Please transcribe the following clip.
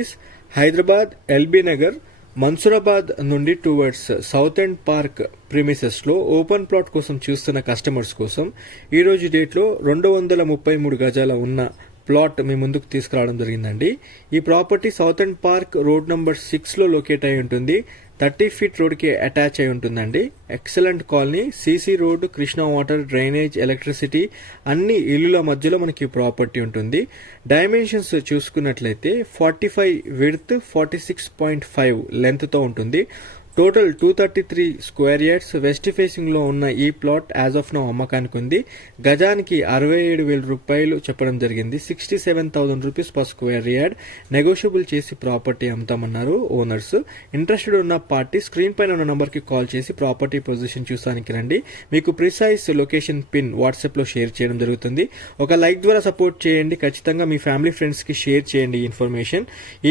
Is Hyderabad LB Nagar Mansoorabad నుండి towards south end park ప్రిమిసెస్లో open plot కోసం చూస్తున్న కస్టమర్స్ కోసం ఈరోజు డేట్లో 233 గజాల ఉన్న ప్లాట్ మీ ముందుకు తీసుకురావడం జరిగిందండి. ఈ property south end park road number 6లో లొకేట్ అయి ఉంటుంది. 30 ఫీట్ రోడ్కి అటాచ్ అయి ఉంటుందండి. Excellent colony, CC road, Krishna water, drainage, electricity అన్ని ఇల్లుల మధ్యలో మనకి ప్రాపర్టీ ఉంటుంది. డైమెన్షన్స్ చూసుకున్నట్లయితే 45 విడ్త్, 46.5 లెంత్తో ఉంటుంది. Total 233 square yards. West facing లో ఉన్న ఈ ప్లాట్ యాజ్ ఆఫ్ నో అమ్మకానికి ఉంది. గజానికి 67,000 రూపాయలు చెప్పడం జరిగింది. 67,000 rupees per square yard. Negotiable చేసి ప్రాపర్టీ అమ్ముతామన్నారు ఓనర్స్. ఇంట్రెస్టెడ్ ఉన్న పార్టీ స్క్రీన్ పైన ఉన్న నంబర్ కి కాల్ చేసి ప్రాపర్టీ పొజిషన్ చూసానికి రండి. మీకు ప్రిసైజ్ లొకేషన్ పిన్ వాట్సాప్ లో షేర్ చేయడం జరుగుతుంది. ఒక లైక్ ద్వారా సపోర్ట్ చేయండి. ఖచ్చితంగా మీ ఫ్యామిలీ ఫ్రెండ్స్ కి షేర్ చేయండి ఈ ఇన్ఫర్మేషన్.